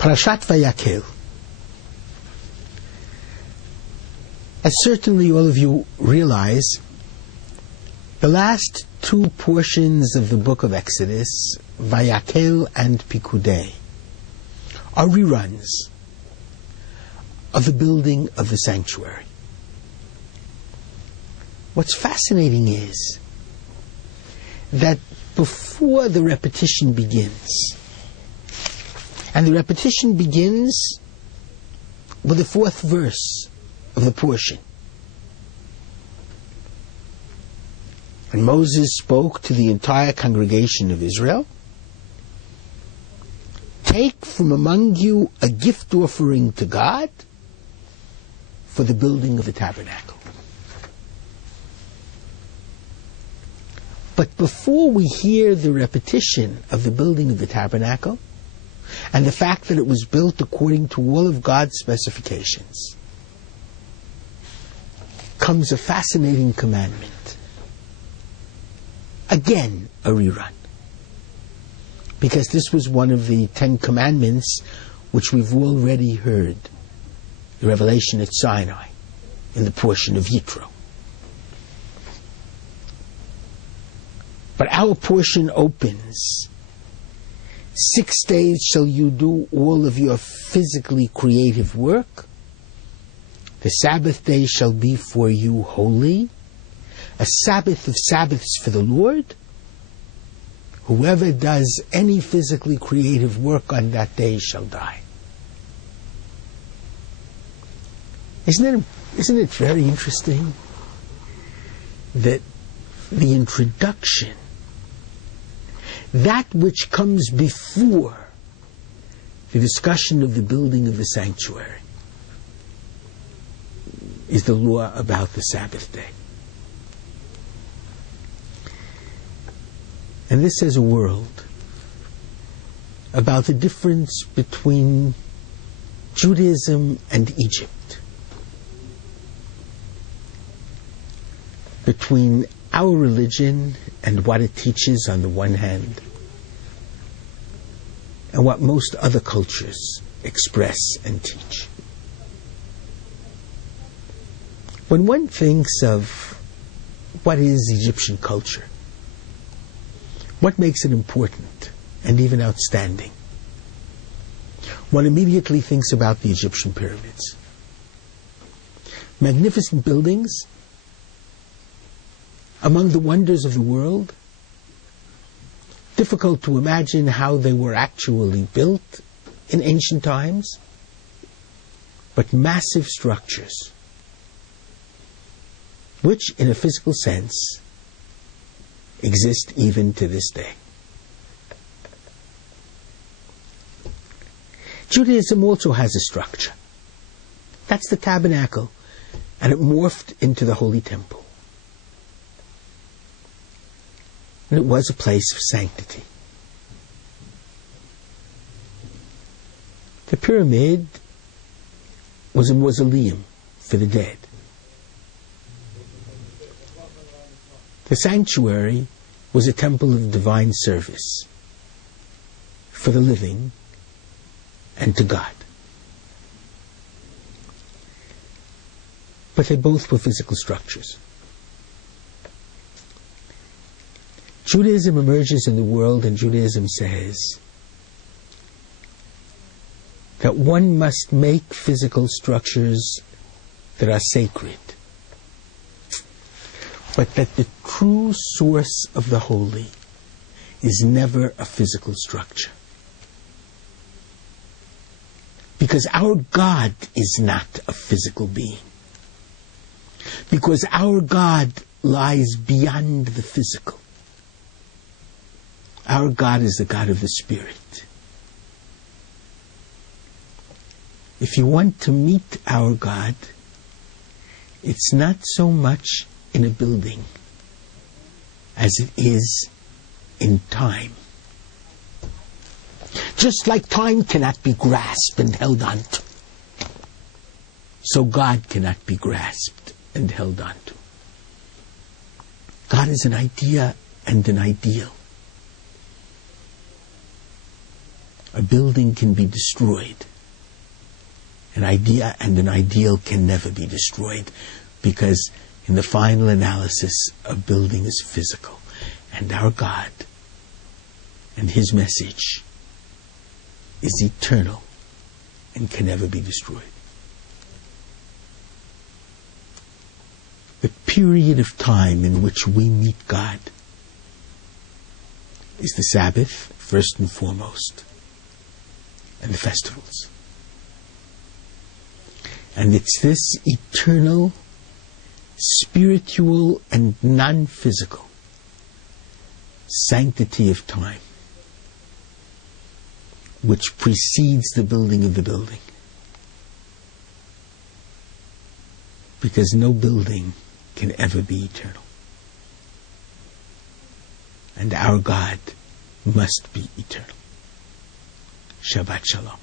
Parashat Vayakhel. As certainly all of you realize, the last two portions of the book of Exodus, Vayakhel and Perkudei, are reruns of the building of the sanctuary. What's fascinating is that before the repetition begins, and the repetition begins with the fourth verse of the portion. And Moses spoke to the entire congregation of Israel, "Take from among you a gift offering to God for the building of the tabernacle." But before we hear the repetition of the building of the tabernacle, and the fact that it was built according to all of God's specifications, comes a fascinating commandment. Again, a rerun. Because this was one of the 10 commandments which we've already heard, the revelation at Sinai, in the portion of Yitro. But our portion opens, 6 days shall you do all of your physically creative work. The Sabbath day shall be for you holy, a Sabbath of Sabbaths for the Lord. Whoever does any physically creative work on that day shall die. Isn't it very interesting that the introduction, that which comes before the discussion of the building of the sanctuary, is the law about the Sabbath day? And this says a world about the difference between Judaism and Egypt, between our religion and what it teaches on the one hand, and what most other cultures express and teach. When one thinks of what is Egyptian culture, what makes it important and even outstanding, one immediately thinks about the Egyptian pyramids. Magnificent buildings, among the wonders of the world. Difficult to imagine how they were actually built in ancient times, but massive structures, which in a physical sense exist even to this day. Judaism also has a structure. That's the tabernacle, and it morphed into the Holy Temple. And it was a place of sanctity. The pyramid was a mausoleum for the dead. The sanctuary was a temple of divine service for the living and to God. But they both were physical structures. Judaism emerges in the world, and Judaism says that one must make physical structures that are sacred, but that the true source of the holy is never a physical structure. Because our God is not a physical being. Because our God lies beyond the physical. Our God is the God of the Spirit. If you want to meet our God, it's not so much in a building as it is in time. Just like time cannot be grasped and held onto, so God cannot be grasped and held onto. God is an idea and an ideal. A building can be destroyed. An idea and an ideal can never be destroyed, because in the final analysis, a building is physical. And our God and His message is eternal and can never be destroyed. The period of time in which we meet God is the Sabbath, first and foremost, and the festivals. And it's this eternal, spiritual, and non-physical sanctity of time which precedes the building of the building. Because no building can ever be eternal. And our God must be eternal. Shabbat Shalom.